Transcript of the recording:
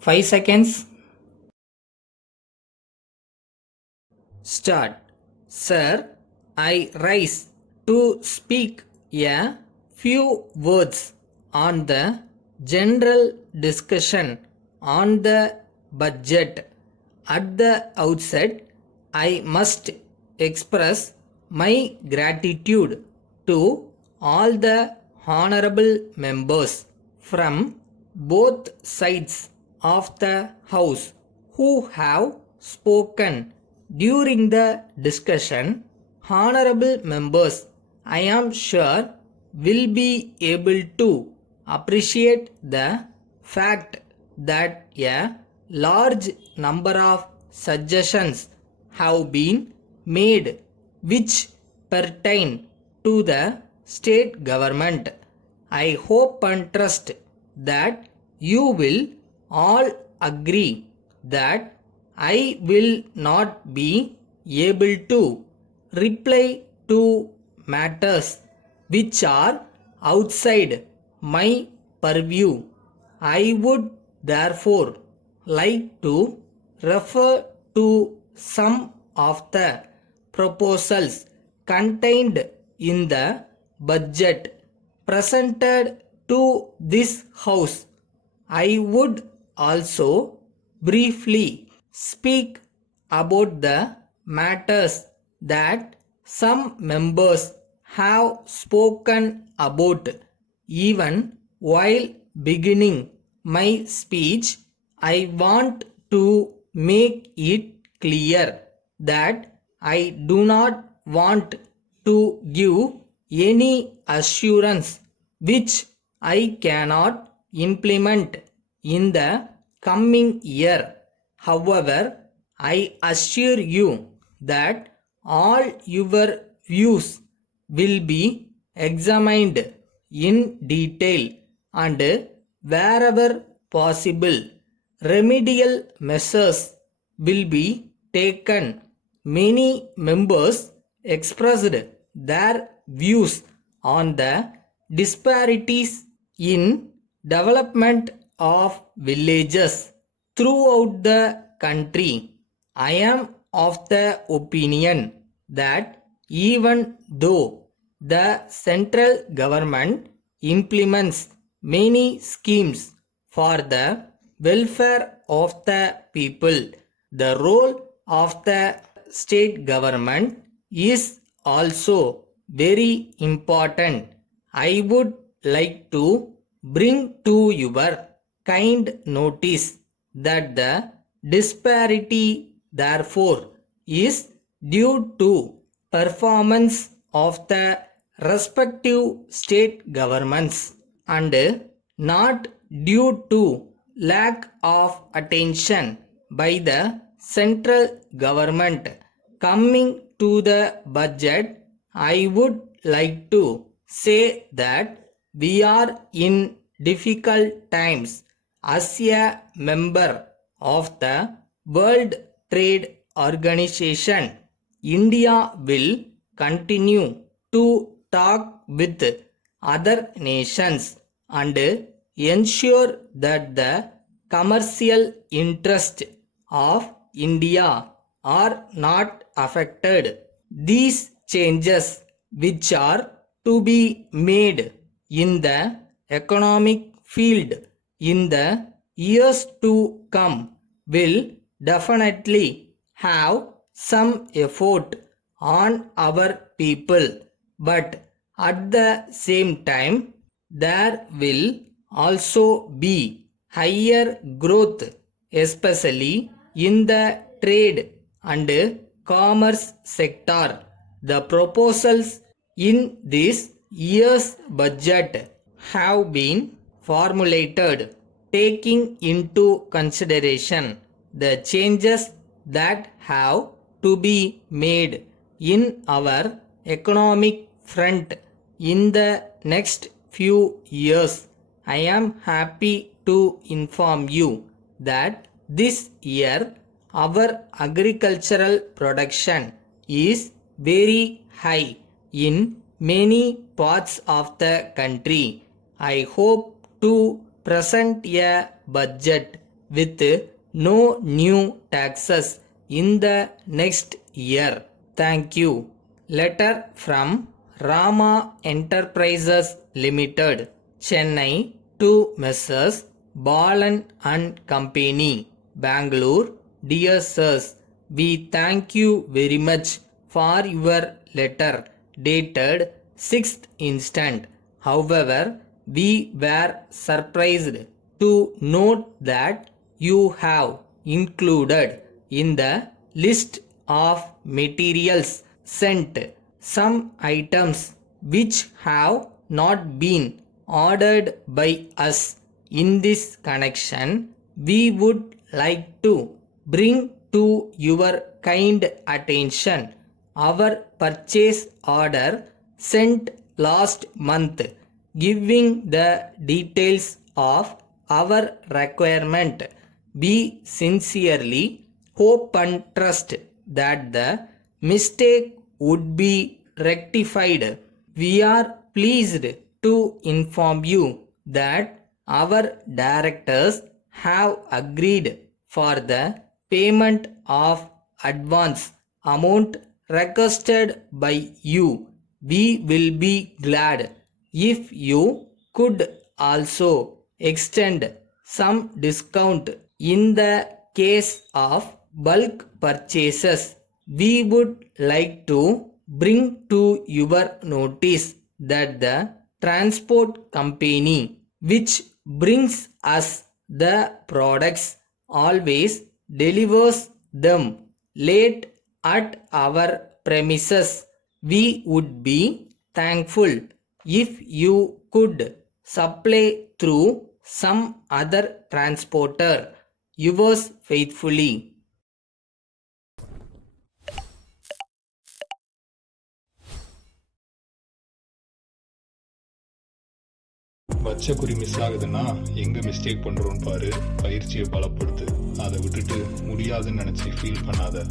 5 seconds. Start. Sir, I rise to speak a few words on the general discussion on the budget. At the outset, I must express my gratitude to all the honorable members from both sides of the House who have spoken during the discussion. Honorable members, I am sure, will be able to appreciate the fact that a large number of suggestions have been made which pertain to the state government. I hope and trust that you will all agree that I will not be able to reply to matters which are outside my purview. I would therefore like to refer to some of the proposals contained in the budget presented to this House. I would also briefly speak about the matters that some members have spoken about. Even while beginning my speech, I want to make it clear that I do not want to give any assurance which I cannot implement in the coming year. However, I assure you that all your views will be examined in detail and wherever possible, remedial measures will be taken. Many members expressed their views on the disparities in development of villages throughout the country. I am of the opinion that even though the central government implements many schemes for the welfare of the people, the role of the state government is also very important. I would like to bring to your kind notice that the disparity therefore is due to performance of the respective state governments and not due to lack of attention by the central government. Coming to the budget, I would like to say that we are in difficult times. As a member of the World Trade Organization, India will continue to talk with other nations and ensure that the commercial interests of India are not affected. These changes, which are to be made in the economic field in the years to come, will definitely have some effort on our people, but at the same time, there will also be higher growth, especially in the trade and commerce sector. The proposals in this year's budget have been formulated taking into consideration the changes that have to be made in our economic front in the next few years. I am happy to inform you that this year our agricultural production is very high in many parts of the country. I hope to present a budget with no new taxes in the next year. Thank you. Letter from Rama Enterprises Limited, Chennai to Messrs. Balan and Company, Bangalore. Dear sirs, we thank you very much for your letter dated 6th instant. However, we were surprised to note that you have included in the list of materials sent some items which have not been ordered by us. In this connection, we would like to bring to your kind attention our purchase order sent last month, giving the details of our requirement. We sincerely hope and trust that the mistake would be rectified. We are pleased to inform you that our directors have agreed for the payment of advance amount requested by you. We will be glad if you could also extend some discount in the case of bulk purchases. We would like to bring to your notice that the transport company which brings us the products always delivers them late at our premises. We would be thankful if you could supply through some other transporter. Yours faithfully. வச்ச குறி miss ஆகுதுன்னா எங்க mistake பண்றோம்னு பாரு. பயிற்சியை பலப்படுத்து. அதை விட்டுட்டு முடியாதுன்னு நினைச்சு ஃபீல் பண்ணாத.